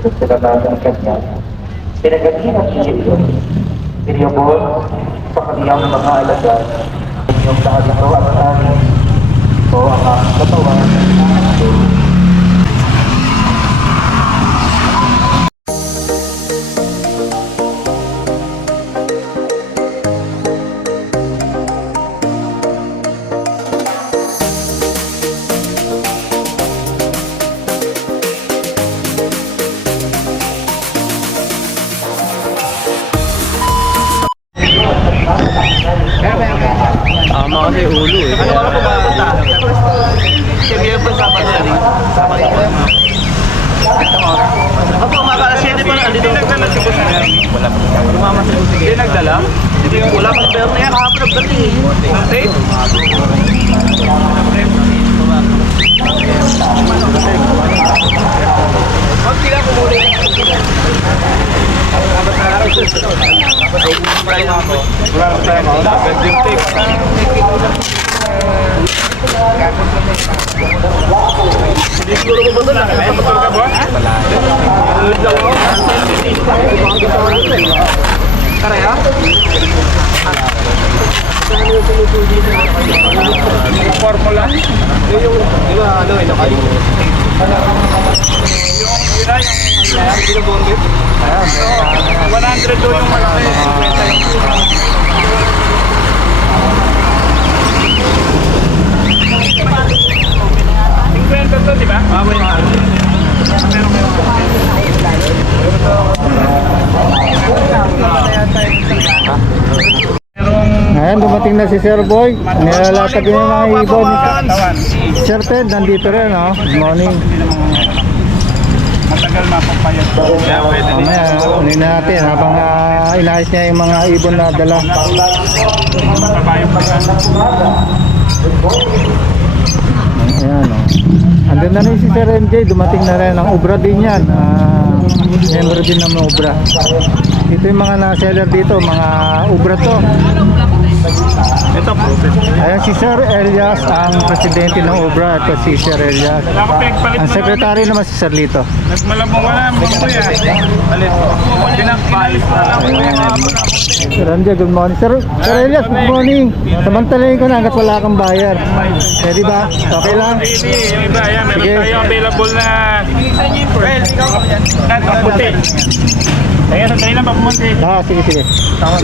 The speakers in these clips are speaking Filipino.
pinagdala ng kanya, pinagalinang iyon, iniyabot sa kaniyang mga alagad, yung lahat ito at amin, ito ang katawan ng Diyos. Tama kasi ulo eh. Ano ka pumunta? Sige pa sa pagdali. Sa pagdali. Ako makala 7 pa na dito nagdala si Boss. Wala pa. Lumama sa Boss. Hindi nagdala? Hindi wala pa pero na yan kahapon nagdating. Ang tape? Huwag sila kumuli. Apat na araw ito. Bending tape. Hindi siguro ko ba ito na? Motor ka ba? Karaya? Formula? Yung ano, inakay? Yung binabonde? 100 doon yung malaki. 50 to, di ba? Ayan, dumating na si Sir Boy. Nilalatag niya ng mga ibon. Sir Ted, nandito rin, oh. Good morning. Matagal mapapayag. Kaya pwede din. Mamaya, unin natin habang inayos niya yung mga ibon na dala. Mabayang pa yan. Ayan, oh. Andun na rin si Sir MJ, dumating na rin. Ang obra din yan. Member din ng obra. Ito yung mga na-seller dito, mga obra to. Ito, profit. Ayan si Sir Elias, ang presidente ng obra. Ito si Sir Elias. Ang sekretary naman si Sir Lito. Nagmalabong ka na, mga kuya. Alit. Pinalis na lang. Sir Anja, good morning. Sir Elias, good morning. Samantalayin ko na hanggat wala kang bayar. Pwede ba? Okay lang? Yung iba, yan. Meron Sige. tayo available na. Well, ang puti. Kaya sandali lang pa pumunti. Sige.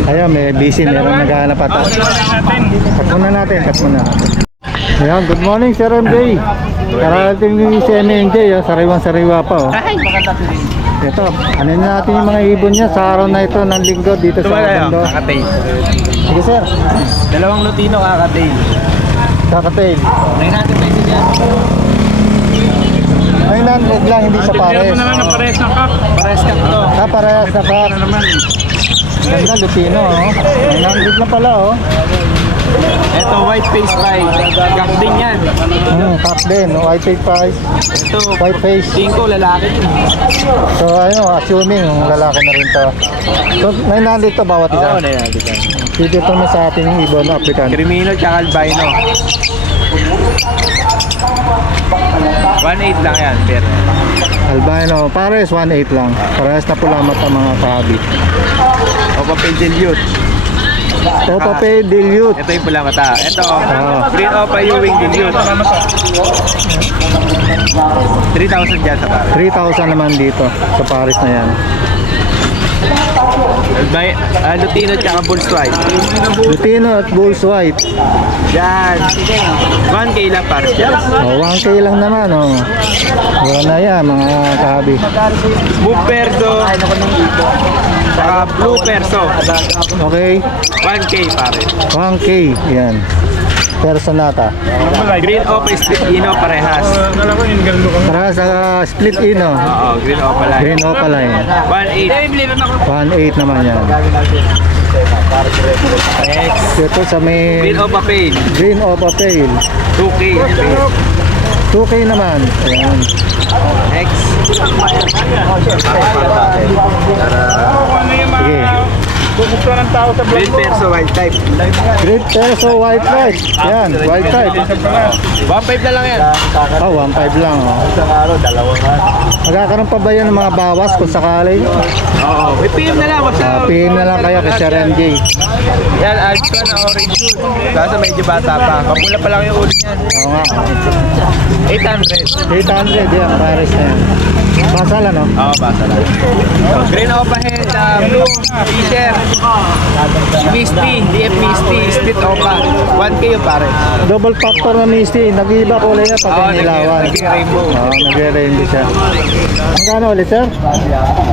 Ayun, may busy. Meron naghahanap ata. Natin. Cut muna natin. Ayan, good morning Sir MJ. Karating ni si MJ, sariwang-sariwa pa. Oh. Ito, ano natin yung mga ibon niya sa araw na ito ng linggo dito sa Bando. Kakatail. Sige sir. Dalawang Lutino kakatail. Kakatail. Ngayon natin pa ito yan. 900 lang, hindi sa pares. Meron mo na lang ng pares na cup. Pares cup to. Parehas na pa. Ano naman? Ganda, Lutino. 900 lang pala. Ito, white face pie. Cup din yan. Top din. White face price. Ito, White face. Cinco, lalaki din. So assuming yung lalaki na rin to. So 900 to bawat isa. Oo, na yan. Dito ito na sa ating ibon na African. Crimino tsaka albino. 1.8 lang yan, pero. Albino, pares 1.8 lang. Parehas na pula mata mga kahabi. Opa Dilute. Opa Pay Dilute. Ito yung pula mata. Ito, Green Opa Ewing Dilute. 3,000 dyan sa pare. 3,000 naman dito sa pares na yan. Lutino tsaka Bulls White. Lutino at Bulls White. Yan. 1K lang pares dyan. 1K lang naman. Wala na yan mga kahabi. Blue Perso. Tsaka Blue Perso. Okay. 1K pare. 1K. Yan. Personata. Green Opa Split Ino parehas. Para sa split ino. Oo, Green Opa line. Green Opa line. 1.8. 1.8 naman yan. Next. Ito sa may Green Opa Pale. Green Opa Pale. 2K. 2K naman. Ayan. Next. Sige. nagustuhan ng tao sa vlog mo. Green Perso Wild Type. Great Perso White Rice. Yan, white type. 1.5 na lang yan. Oh, 1.5 lang. Oh. Isang araw, dalawang araw. Magkakaroon pa ba yan ng mga bawas kung sakali? Oo. May PM na lang. Basta. PM na lang kayo kay Sir MJ. Yan, Alpha na orange shoes. Kaso medyo bata pa. Mapula pa lang yung ulo niyan. Oo nga. 800. 800 yan, pares na yan. Basal ano? Oo, basta lang. Green Opa Head, Blue Fisher, Misty, DF Misty, Split Opa. 1K yung pare. Double factor na misty. Nag-iiba kulay na pag nilawan. Nag-rainbow. Oo, nag-rainbow siya. Magkano ulit, sir?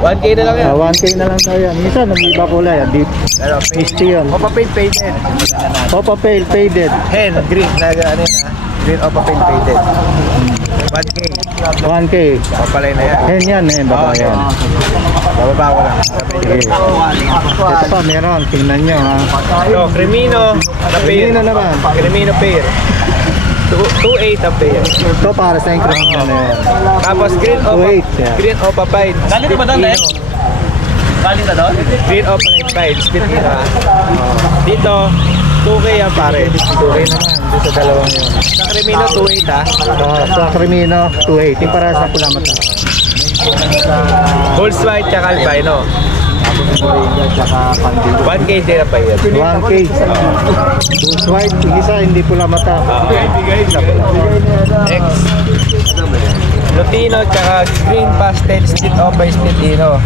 1K na lang yan. 1K na lang tayo yan. Minsan nag-iiba kulay. Deep Pero, misty yun. Opa Paint Faded. Opa Pale, faded. Hen, green, ano yun ha? Green Opa Paint Faded. 1K. 1K. Opa line na yan. Hen yan, baba Oo, yan. Bababa ko lang. Sige. Ito pa, meron. Tingnan nyo, ha. So, Cremino na pair. Cremino naman. Cremino pair. 2.8 ang pair. Ito para sa yung Cremino na yan. Tapos Green Opa, 2.8 yan. Green Opa Pine. Galing na ba doon, eh? Galing na doon? Green Opa Pine, split ino ha. Dito, 2K yan pare. 2K naman, dito sa dalawang yun. Sa Cremino, 2.8 ha. Sa Cremino, 2.8. Yung para sa pulamat na. Bulls White, tsaka Albino. 1K din ang pair. 1K. Bulls white. Yung isa, hindi pula mata. X. Lutino, tsaka Green Pastel, split Opa, split ino.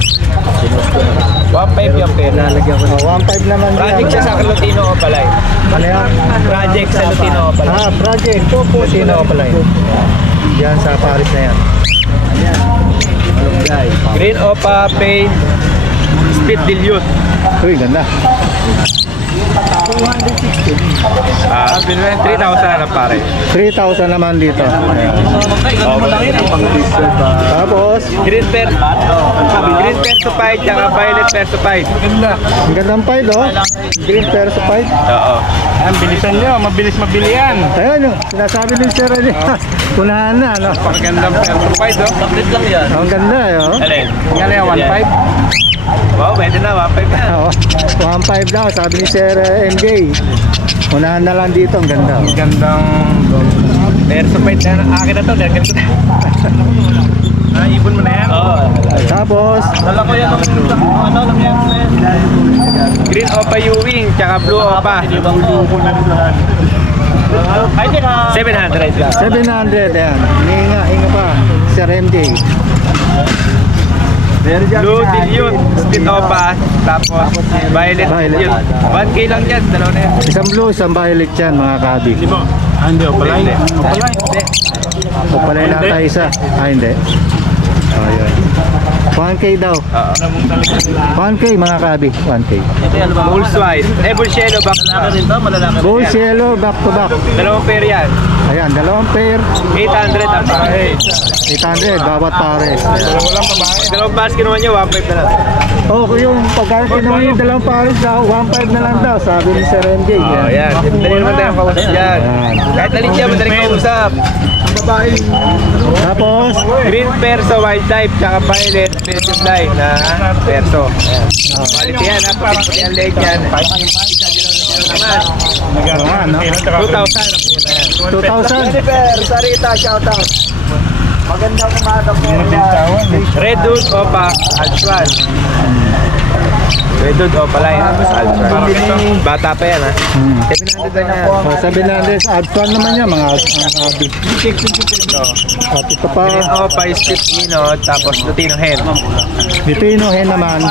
1.5 yung pair. Lalagyan ko na. 1.5 naman yan. Project siya sa Lutino Opa Line. Ano yan? Project sa Lutino Opa Line. Project. Sino pa lang. Yan sa Paris na yan. Green Opa Paint, split dilute. Uy, ganda. 3,000 na pare. 3,000 naman dito. Ayan. Tapos, Green Perso Pied, tsaka Violet Perso Pied. ang gandang pied, oh. Green Perso pied. Oo. Ang bilisan nyo, mabilis yan. Ayan, yung sinasabi ni Sir Eddie. Punahan na, no? Pagandang Perso Pied, oh. Kapit lang yan. Ang ganda, eh, oh. Alin? Yan yan, 1.5. Wow, pwede na, 1.5 na. Oo. 1.5 daw, sabi ni Sir MJ. Unahan na lang dito, ang ganda. Oh. Gandang Perso Pied na. Akin na to, ganito na. Ibon mo na yan? Oo. Tapos, Dala ko yan ano lang yan. Green Opa Ewing, tsaka Blue Opa. 700 lang. 700, ayan. Hinga pa, Sir MJ. Blue Dilute, Split Opa, tapos Violet Dilute. 1K lang yan, dalawa na yan. Isang blue, isang violet yan, mga kabi. Hindi, opalay. Opalay. Opalay lang tayo isa. Hindi. Oh, yun. 1K daw. 1K, mga kabi. 1K. Bulls White. Bulls Yellow, back to back. Gold yellow, back to back. Dalawang pair yan. Ayan, dalawang pair. 800 ang pare. 800, bawat pares. Walang babae. Dalawang basket naman nyo, 1.5 na lang. Oh, yung pagkakit naman yung dalawang pares daw, 1.5 na lang daw, sabi ni Sir MJ. Oh, yan. Dali naman tayo kausap dyan. Ayan. Kahit alin dyan, madaling kausap. Tapos, Green Perso, White Type, tsaka Violet, Perso Line na Perso. Ayan. Quality yan, ha? Pati ang leg yan. ano, 2,000 ang pumunta yan. 2,000. Jennifer, Sarita, shoutout. Magandang umaga po. Red Hood Opa, Alchuan. Red Hood Opa Line, Alchuan. Bata pa yan, ha? 700 lang yan. So, 700, advan naman yan, mga kabi. At ito pa, Green Opa, Split Ino, tapos Lutino Hen. Lutino hen naman,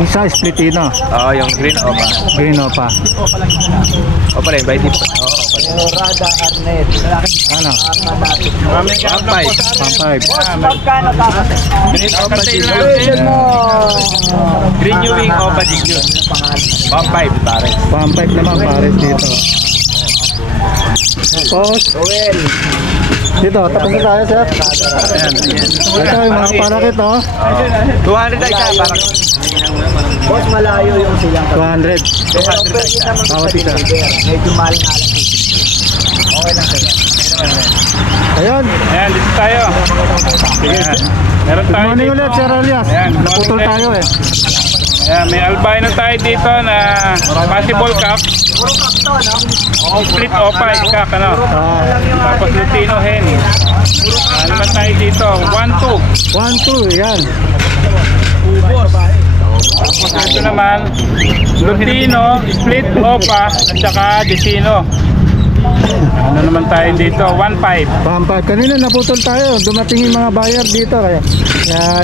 isa splitino, Oo, yung Green Opa. green pa. Opa rin, by default. Oo, Opa rin. Rada Arnett. Ano? 1.5. 1.5. Magkano tapos? Green Opa Dilute. Question mo. Green Ewing Opa Dilute. 1.5 pare. 1.5 naman pares dito. Tapos, Joel. dito, tapos na tayo, sir. Ayan. Ito yung mga parakit, oh. 200 na isa, parang Boss, malayo yung silang. 200. Pero pwede naman Bawat isa. medyo mahal nga lang. Okay lang sa'yo. Ayun. Ayan, dito tayo. Sige. Meron Good morning ulit, Sir Elias. Ayan, good morning, Naputol sir. tayo, eh. Ayan, may albino tayo dito na possible cock. Split opa, cock, ano. Tapos Lutino hen. Ano naman tayo dito? 1-2. 1-2, yan. Tapos ito naman, Lutino, split opa, at saka Desino. Ano naman tayo dito? 1-5. Pampag. Kanina naputol tayo. Dumating yung mga buyer dito. Kaya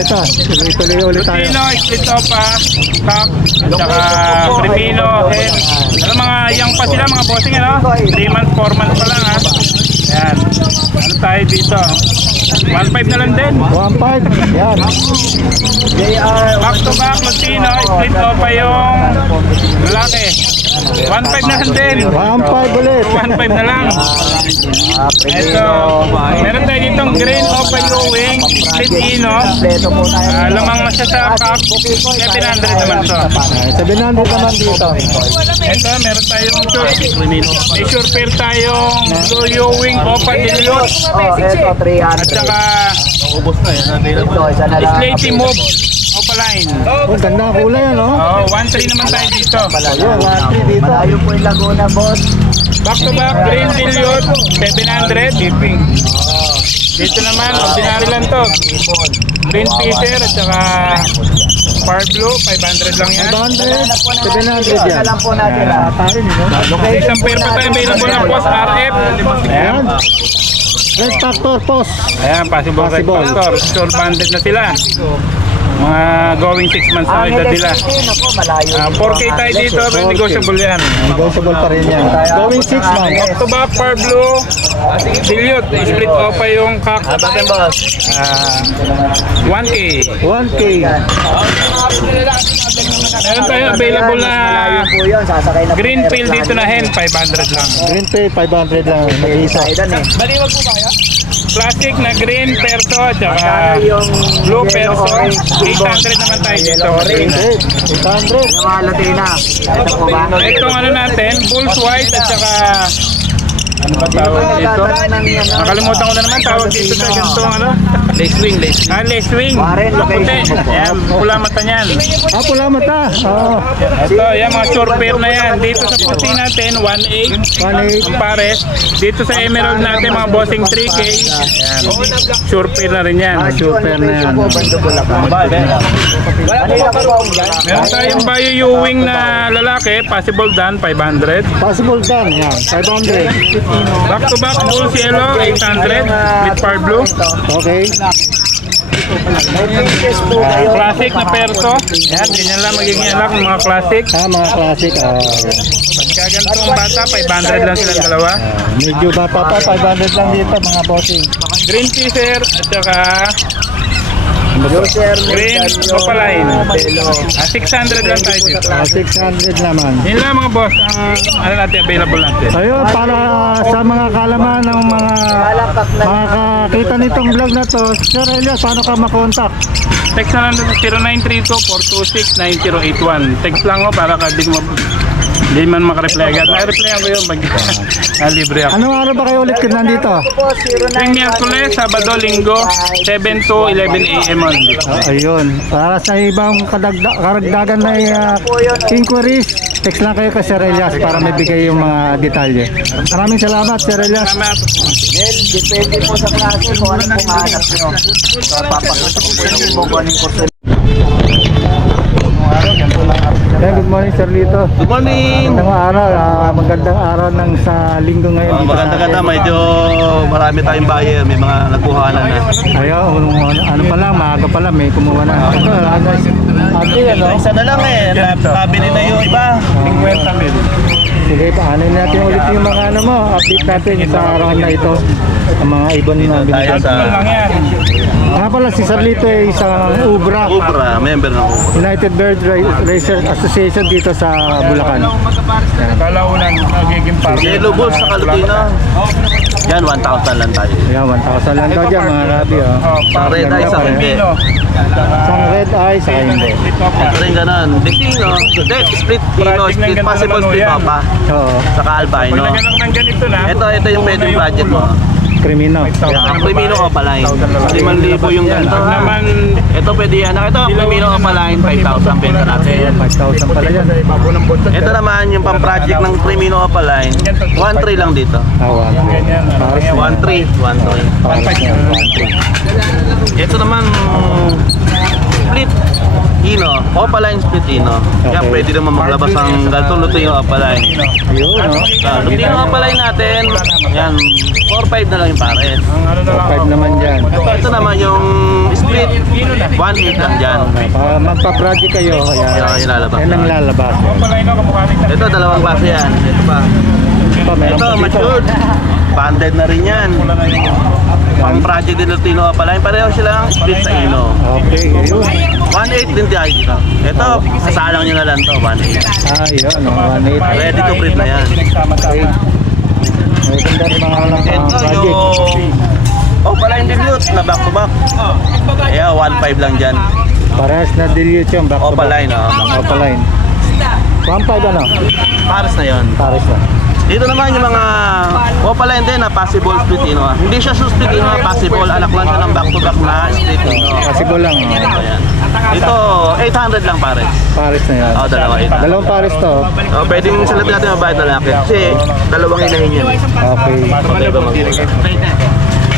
ito, tuloy-tuloy ulit tayo. Lutino, split opa, cock, at saka Primino, hen. Ano mga young pa sila mga bossing, ano? 3 months, 4 months pa lang, ha? Ayan. Ano tayo dito? 1-5 na lang din. 1-5, yan. Back to back, Lutino, split opa yung lalaki. 1-5 na lang din. 1-5 ulit. 1-5 na lang. Ito, meron tayo ditong green opa yung split ino. Lamang na siya sa cup. 700 naman to. 700 naman dito. Ito, meron tayong may sure pair tayong blue Ewing opa dilute. At saka slaty move opa line. Oh, ganda ang kulay, ano? 1-3 naman tayo dito. Ayun, 1-3 dito. Malayo po yung Laguna, boss. Back to back, green dilute, 700. Dito naman, ordinary lang to. Green Peter at saka Far Blue, 500 lang yan. 700 yan. Alam po natin, Tayo, no? Isang pair pa tayo available ng post RF. Ayan. Red Factor Post. Ayan, possible red Possible. factor. Store banded na sila. Mga going 6 months na edad nila. Malayo. 4K tayo dito, pero negotiable yan. Negotiable pa rin yan. Going 6 months. Back to back, Far Blue, Dilute, split off pa yung cock. 1K. 1K. Meron tayo available na Po yun, sasakay na po. green pill dito na hen, 500 lang. Green pay, 500 lang. Mag-isa. Plastic na green perso at saka blue perso. 800 naman tayo dito. 800. Yung mga Latina. Ito po ba? Itong ano natin, Bulls White at saka ano ba tawag dito? Nakalimutan ko na naman tawag dito sa ganitong ano? Lace wing. Lace wing. Puti. Ayan, pula mata niyan. Pula mata. Oo. Ito, yan mga sure pair na yan. Dito sa puti natin, 1.8. 1.8. Ang pares. Dito sa emerald natin, mga bossing 3K. Ayan. Sure pair na rin yan. Super na yan. Meron tayong Bayo Ewing na lalaki, possible dan, 500. Possible done. Yan. 500. Back to back, Bulls Yellow, 800. With Far Blue. Okay. Classic na perso. Yan, ganyan lang magiging anak ng mga classic. Mga classic. Pagka ganitong bata, 500 lang silang dalawa. Medyo bata pa. 500 lang dito mga bossing. Green teaser at saka green opaline. 600 lang tayo dito. 600 naman. Yun lang mga boss, ang ano natin, available natin. Ayun, para sa mga kalaman ng mga makakita nitong vlog na to, Sir Elias, paano ka makontak? Text na lang sa 0932-426-9081. Text lang mo para di man makareply agad. Na-replyan ko yun pag libre ako. Anong araw ba kayo ulit nandito? Tuwing Miyerkules, Sabado, Linggo, 7 to 11 a.m. only. Ayun, para sa ibang karagdagan na inquiries, text lang kayo kay Sir Elias para may bigay yung mga detalye. Maraming salamat, Sir Elias. Salamat. Depende po sa klase kung ano pong hanap nyo. So, papakita ko po yung kung ano yung kurso. Good morning, Sir Lito. Good morning! Magandang araw ng sa linggo ngayon. Maganda-ganda, medyo marami tayong buyer, may mga nagkuhanan na. Ayaw, ano pa lang, maaga pa lang, may kumuha na. Ito, ate, ano? Isa na lang nabili na yung iba. 50 mil. Sige, paanin natin ulit yung mga ano mo, update natin sa araw na ito. Ang mga ibon na binigay. Tayo sa Lang yan. Nga pala, si Sir Lito ay isang Ubra, Ubra, member ng Ubra. United Bird Racers Association dito sa Bulacan. Kalaunan, nagiging partner. Yellow Bulls sa Kalutino. Yan, 1,000 lang tayo. Ayan, 1,000 lang daw dyan mga rabi. Sa red eye, sa hindi. Isang red eye, sa hindi. Ito rin ganun. Destino, split Pino, split possible split papa. Oo, Saka albino. Pag lang ng ganito na, Ito yung pwedeng budget mo. krimino. Ang primino ko pala yun. 5,000 yung ganito. naman Ito pwede yan. Ito ang Primino Opaline, 5,000 benta natin. 5,000 pala yan. Ito naman yung pang-project ng Primino Opaline, 1,300 lang dito. Awan. Paris na. 1,300, 1,300. Paris na. 1,300. Ito naman, split Ino, Opaline split Ino. Yan, Okay. pwede naman maglabas ang ganitong Lutino Opaline. Ayun, no? Lutino Opaline natin, yan, 4,500 na lang yung pares. 5 naman dyan. Ito naman yung split, 1,800 lang dyan. Magpa-project kayo, Yan ang ayan. ilalabas. Yan ang lalabas. Ito, dalawang klase yan. Ito pa. Ito, meron Ito, pa dito. matured. Banded na rin yan. Pang project din Lutino Opaline, pareho silang split sa Ino. Okay, ayun. 1,800 din tayo dito. Ito, sasalang nyo na lang to, 1,800. Ayun, no? 1,800. Ready to breed na yan. Okay. May ganda rin mga alam Ito project. yung Opaline Dilute na back to back. Yeah, 1,500 lang dyan. Parehas na dilute yung back to back. Opaline, Opaline. 1,500 ano? Pares na yon. Pares na. Dito naman yung mga Opaline din na possible split Ino. Hindi siya shoe split Ino, possible. Anak lang siya ng back to back na split Ino. Possible lang. Ayan. Ito, 800 lang pares. Pares na yan. Oh, dalawa 800. Dalawang pares to. Oh, pwedeng salat natin mabayad na laki. Kasi dalawang inahin yan. Okay. Magkaiba mag-uusap.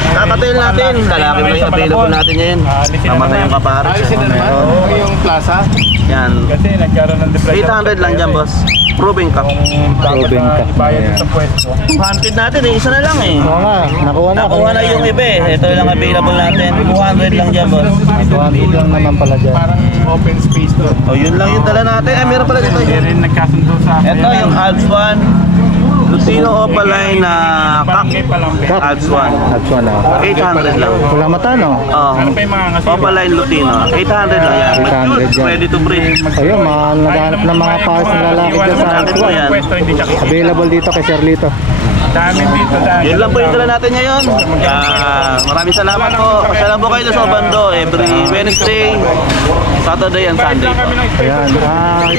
Kakatail natin, lalaki mo yung available natin ngayon. Namatay yung kapares. Yung plaza. Yan. Kasi nagkaroon ng 800 lang dyan, boss. Proving cup. Proving cup. Ayan. 200 natin eh, isa na lang eh. Oo nga, nakuha na. Nakuha na yung iba eh. Ito lang available natin. 200 lang dyan, boss. 200 lang naman pala dyan. Parang open space to. O, yun lang yung dala natin. Eh, meron pala dito. Hindi rin nagkasundo sa akin. Ito yung Alps 1. Lutino Opaline na Barangay Palambe. Alps 1. That's one ah. 800 lang. Wala mata no? Oh. Ano pa yung mga ngasiwa? Opaline Lutino. 800 lang yan. 800 Mature, yan. ready to breed. Ayun, mga naghanap ng mga pares ng lalaki dyan sa Natin po yan. Pwesto, hindi siya Available dito kay Sherlito. dami dito dahil. Yun lang po yung dala natin ngayon. Maraming salamat po. Pasya lang po kayo sa Obando every Wednesday, Saturday and Sunday po. Ayan,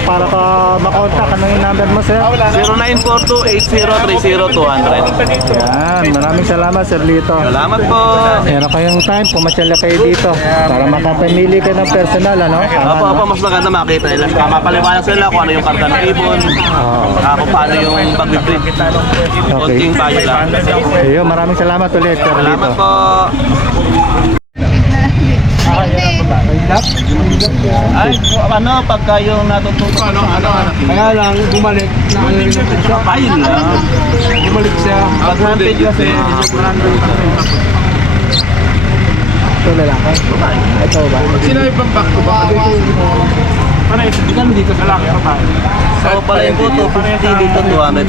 para ka makontak, ano yung number mo sir? 0942-8030-200. Ayan, maraming salamat Sherlito. Salamat po. Meron kayong time, pumasyal na kayo dito para makapamili kayo ng personal, ano? Opo, mas maganda makita nila. Mapaliwanag sila kung ano yung karga ng ibon, kung paano yung pag-breed. Konting payo lang. Ayun, maraming salamat ulit Sherlito. Salamat po. Ay, ano, pagka yung natututo ano. Kaya lang, bumalik na Ayun lang. bumalik siya. Advantage kasi. Ito lalaki. Ito ba? Sino yung pang back to back? Ano yung ikan dito sa laki pa tayo? So, pala yung po, 250 dito, 200.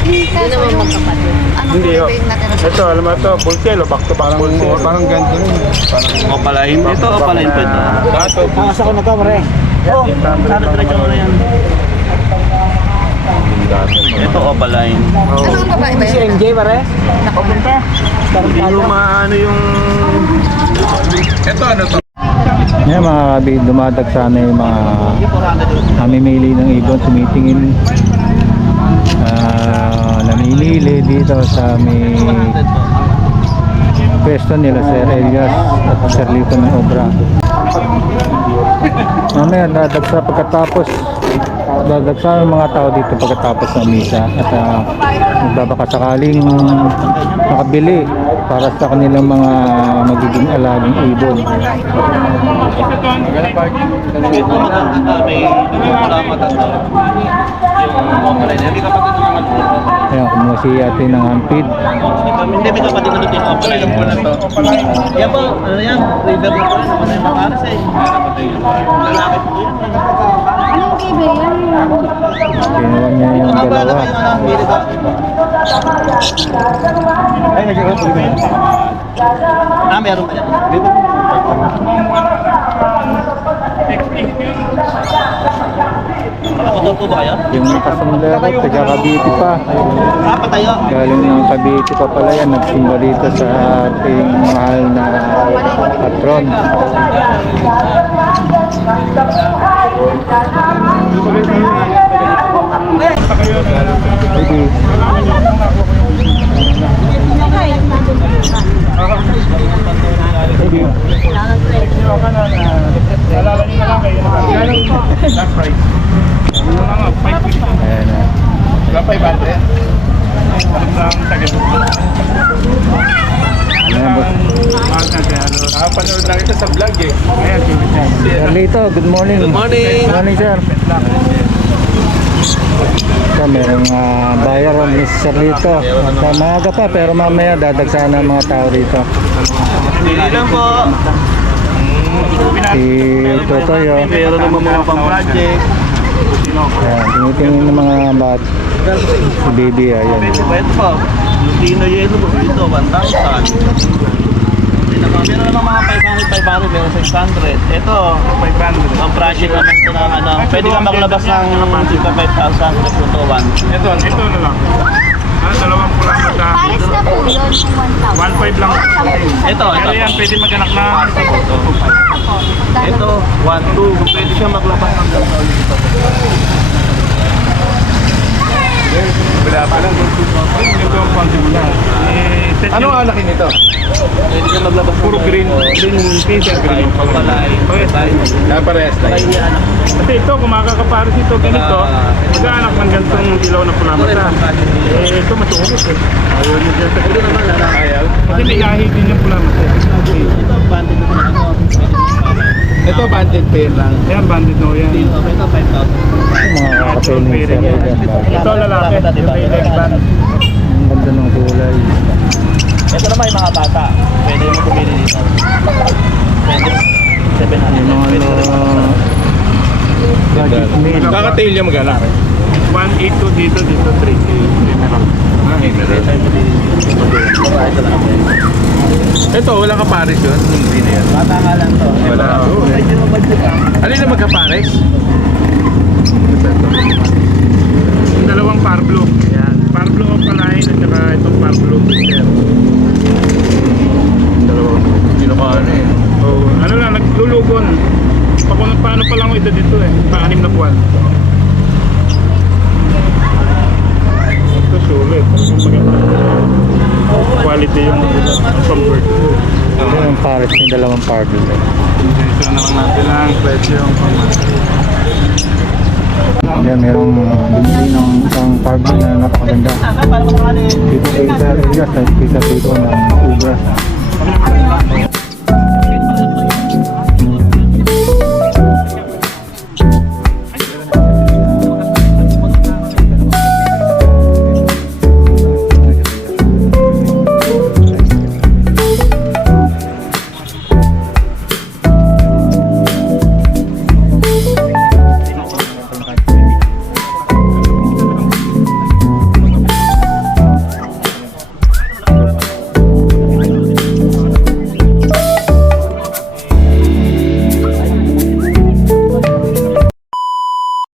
Hindi naman magkapatid. Ano Hindi, ba oh. yung natira sa Ito, alam mo ito, bulselo, back to back bulselo. Parang ganito rin. O pala yun dito, o pala yun po ito. Nakasa ko na to, mare. Oh, sana diretso mo na yan. Ito, o pala yun. Anong babae ba yun? MJ, mare? Papunta. Hindi yung maano yung... Ito ano to? Yan mga kabig, dumadag sana yung mga namimili ng ibon, tumitingin. Namimili dito sa may pwesto nila Sir Elias at Sherlito ng Obra. Mamaya dadagsa pagkatapos, dadagsa yung mga tao dito pagkatapos ng misa at magbabaka sakaling makabili para sa kanilang mga magiging alagang ibon. Ito maganda, may salamat at yung o pala yun. Hindi kapatid ng mga turo. Ayan, kumuha si ate ng hampid. Hindi, may kapatid na dito yung o pala yun. Yan po, ano yan? Reader na po yun. Ano yung makaras eh. Lalaki po yun. Anong baby yan? Kinuha niya yung dalawa. Meron pa yan. Nakaputol po ba kayo? Yung nakasamlero, taga Cavite pa. Patayo. Galing ng Cavite pa pala yan, nagsimba dito sa ating mahal na patron. Pwede. Alala nyo na lang kayo na last price. Ano na nga, 550. Ayan na. Wala pa ibante. Alam lang tagad. Ayan, boss. Mahal natin. Nakapanood lang ito sa vlog eh. Ayan, Carlito, good morning. Good morning. Good morning, sir. Ito, merong buyer on Miss Carlito. Maaga pa, pero mamaya dadagsahan ng mga tao dito. Dili lang po. Si Totoy, oh. Meron naman mga pang-project. Ayan, tinitingin ng mga bat. Si baby, ayan. Ito po. Lutino yelo po dito, 1,000. Meron naman mga 500, meron 600. Ito, 500. ang project naman ito ng ano. Pwede ka maglabas ng 55,000 ito to 1. Ito na lang. Dalawang pula mata. Pares na po yun, yung 1,000. 1.5 lang. Ito, Pero yan, pwede maganak na. Ito, 1,2. Pwede siya maglabas ng 1,000 dito. Wala pa lang. Ito ang pangsimula. Ano ang laki nito? Pwede ka maglabas ng Puro green. Green t-shirt green. Palay. Parehas lang. Kasi ito, kung makakapares ito ganito, mag-aanak ng gantong ilaw na pula mata. Ito masuot eh. Ayaw nyo dyan sa Ito naman, ayaw. Kasi may lahi din yung pula mata. ito, bandit na ano. Ito banded pair lang. Yan, banded no yan. Ito, 5,000. Mga kapeling, sir. Ito lalaki, yung may leg band. Ang ganda ng kulay. Ito naman yung mga bata. Pwede mo pumili dito. Pwede. 700. Yung mga Pwede ka rin maglabas. gadget meal. Kakatail niya magana. 182 dito, 3K. Ito, wala ka pares yun? Hindi na yan. Bata ka lang to. Wala. Pwede mo budget ka. Ano yung magka-pares? Yung dalawang Parblo. Yan. Parblo Opaline at saka itong Parblo Bitter. Dalawang. Ano eh. Oh, ano lang, naglulugon. Paano pa lang ito dito eh. Pa-6 na buwan. Ito sulit. Maganda. Quality yung convert. Ito yung pares ng dalawang pardo. Ito naman natin ang presyo yung Yan, merong bumili ng isang pardo na napakaganda. Paano mo kung ano eh? Dito sa Elias, nakikita dito ng ubra.